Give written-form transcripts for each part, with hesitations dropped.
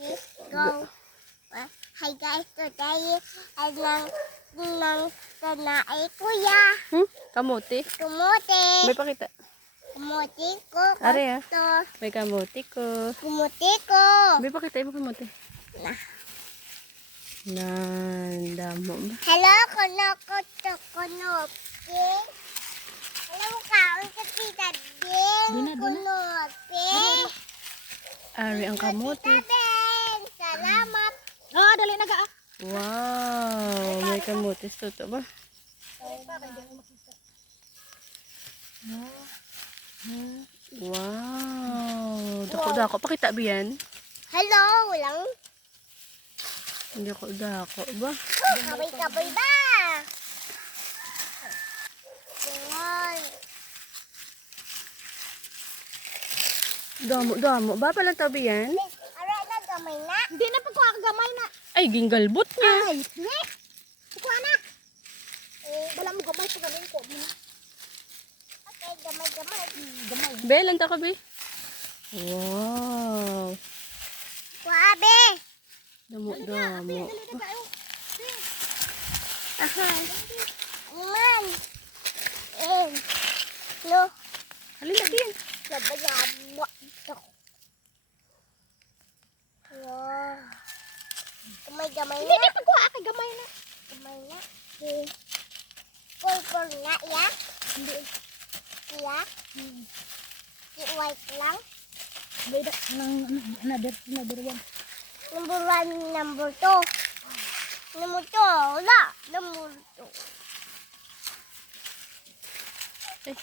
Go. Hi guys, today ay nang tanay kuya. Kamuti. Kumuti. May pakita. Kumuti ko. Are ah. Ito. May kamuti ko. Kumuti ko. May pakita mo kamuti. Nah. Damo ba? Hello, kono. Okay. Hello, kaon ka tita din. Kunote. Ari ang kamuti. Tita Ben, salamat. Oh, dali na ga. Wow, may kamuti. Toto ba? Wow. Dako-dako. Pakita ba yan? Hello, walang Hindi ko dako ba? kabay-kabay ba? Tingnan. Damo ba? Palang tabi yan? Ara na gamay na. Hindi na pa ko gamay na. Ay, gingalbot niya. Ay, ne. Kuha na. Wala mo gamay pa galing ko. Okay, gamay. Gamay. Belan ta ka be? Wow. Kuabe. Damo. Dali na kayo. Aha. Man. No. Halin na din. Labayabo. Wow. Gamay Hindi na. na pa kuha kay gamay na. Gamay na. Purple na, ya? Hindi. Ya? White lang. Beda nang another one. Number 1, number 2. Number 2, wala. Number 2. Ay.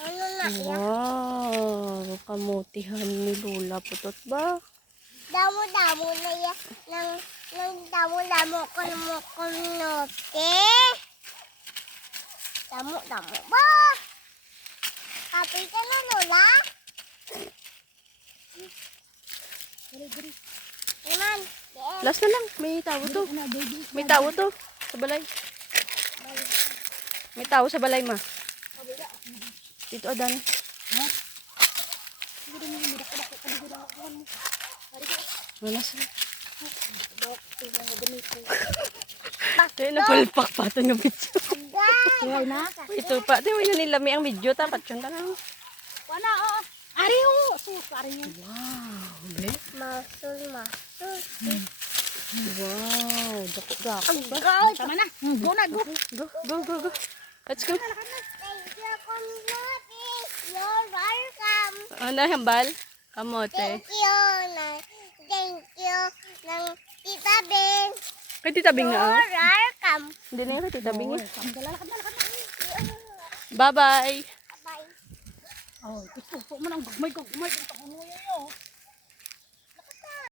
Ano na yan? Wow. Kamutihan ni Lola. Putot ba? Damo-damo na yan. Nang damo-damo ko mo kunote. Damo-damo ba? Kapit ka na, Lola? Iman. Last na lang. May tao to. May tao to. Sa balay. May tao sa balay ma. Dito adan. Wala siya. Tayo na palpak pa ito ng video. Kuha na. Ito pa. Tayo yun nilami ang video. Tapat yun lang. Kuha na oh. Ari oh. Sus, ari yun. Wow. Be? Masul. Wow. Dako-dako ba? Tama na. Go na, go. Go. Let's go. Thank you, kunote. You're welcome. Ano hambal? Kamote. Thank you. Thank you. Ng Tita Ben. Kay Tita Bing na oh. You're welcome. Hindi na yun kay Tita Bing. Lakad na. Bye-bye. Bye. Oh, gusto mo nang gamay ko. Gamay ko.